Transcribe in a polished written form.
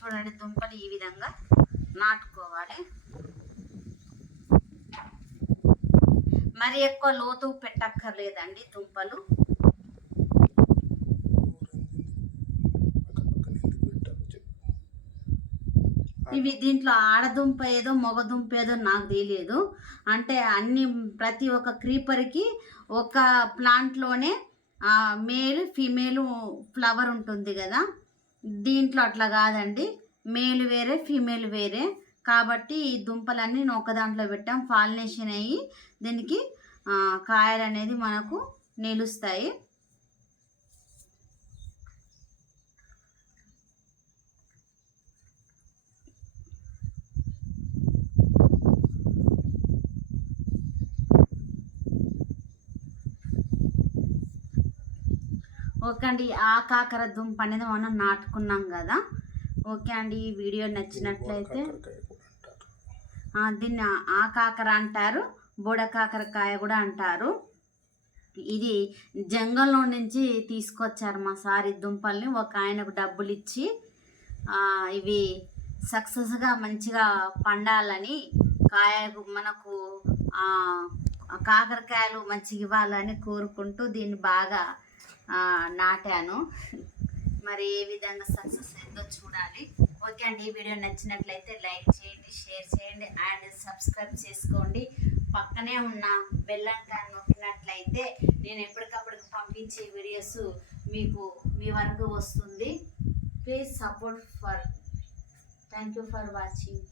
చూడండి దుంపలు ఈ విధంగా నాటుకోవాలి. మరి ఎక్కువ లోతు పెట్టక్కర్లేదండి దుంపలు. ఇవి దీంట్లో ఆడదుంప ఏదో మగదుంప ఏదో నాకు తెలియదు. అంటే ప్రతి ఒక్క క్రీపర్కి ఒక ప్లాంట్లోనే మేల్ ఫీమేల్ ఫ్లవర్ ఉంటుంది కదా, దీంట్లో అట్లా కాదండి, మేల్ వేరే ఫీమేల్ వేరే. కాబట్టి ఈ దుంపలన్నీ ఒక దాంట్లో పెట్టాం, పాలినేషన్ అయ్యి దీనికి కాయలు అనేది మనకు నిలుస్తాయి. ఓకే అండి, ఆ కాకర దుంప అనేది మనం నాటుకున్నాం కదా. ఓకే అండి, ఈ వీడియో నచ్చినట్లయితే దీన్ని ఆ కాకర అంటారు, బుడ కాకరకాయ కూడా అంటారు. ఇది జంగల్లో నుంచి తీసుకొచ్చారు మా సారి దుంపల్ని. ఒక ఆయనకు డబ్బులు ఇచ్చి ఇవి సక్సెస్గా మంచిగా పండాలని, మనకు కాకరకాయలు మంచిగా ఇవ్వాలని కోరుకుంటూ దీన్ని బాగా నాటాను. మరి ఏ విధంగా సక్సెస్ అయిందో చూడాలి. ఓకే అండి, ఈ వీడియో నచ్చినట్లయితే లైక్ చేయండి, షేర్ చేయండి అండ్ సబ్స్క్రైబ్ చేసుకోండి. పక్కనే ఉన్న బెల్ ఐకాన్ నొక్కినట్లయితే నేను ఎప్పటికప్పుడు పంపించే వీడియోస్ మీ వరకు వస్తుంది. Please support thank you for watching.